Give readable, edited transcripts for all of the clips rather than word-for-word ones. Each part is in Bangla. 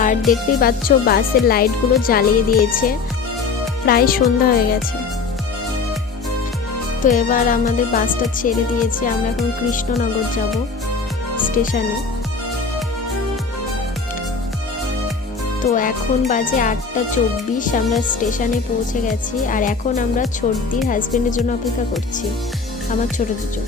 আর দেখতেই পাচ্ছ বাসের লাইটগুলো জ্বালিয়ে দিয়েছে, প্রায় সন্ধ্যা হয়ে গেছে। তো এবার আমাদের বাসটা ছেড়ে দিয়েছে, আমরা এখন কৃষ্ণনগর যাব স্টেশনে। তো এখন বাজে 8:24, আমরা স্টেশনে পৌঁছে গেছি। আর এখন আমরা ছোটদির হাজবেন্ডের জন্য অপেক্ষা করছি, আমার ছোট দুজন।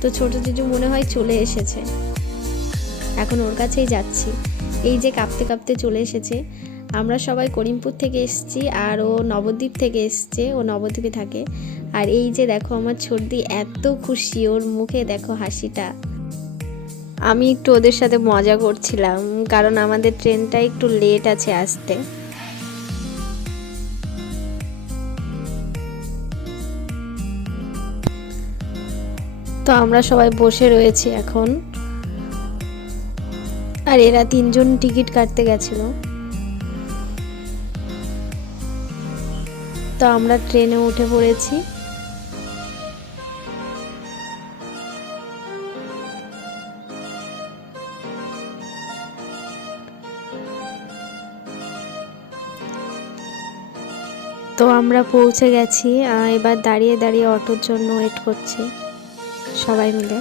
তো ছোট জিজু মনে হয় চলে এসেছে, এখন ওর কাছেই যাচ্ছি। এই যে কাঁপতে কাঁপতে চলে এসেছে। আমরা সবাই করিমপুর থেকে এসেছি, আর ও নবদ্বীপ থেকে এসছে, ও নবদ্বীপে থাকে। আর এই যে দেখো আমার ছোটদি এত খুশি, ওর মুখে দেখো হাসিটা। আমি একটু ওদের সাথে মজা করছিলাম, কারণ আমাদের ট্রেনটা একটু লেট আছে আসতে। তো আমরা সবাই বসে রয়েছি এখন। আর এরা তিনজন টিকিট কাটতে গেছিল। তো আমরা ট্রেনে উঠে পড়েছি। তো আমরা পৌঁছে গেছি, এবার দাঁড়িয়ে দাঁড়িয়ে অটোর জন্য ওয়েট করছি সবাই মিলে।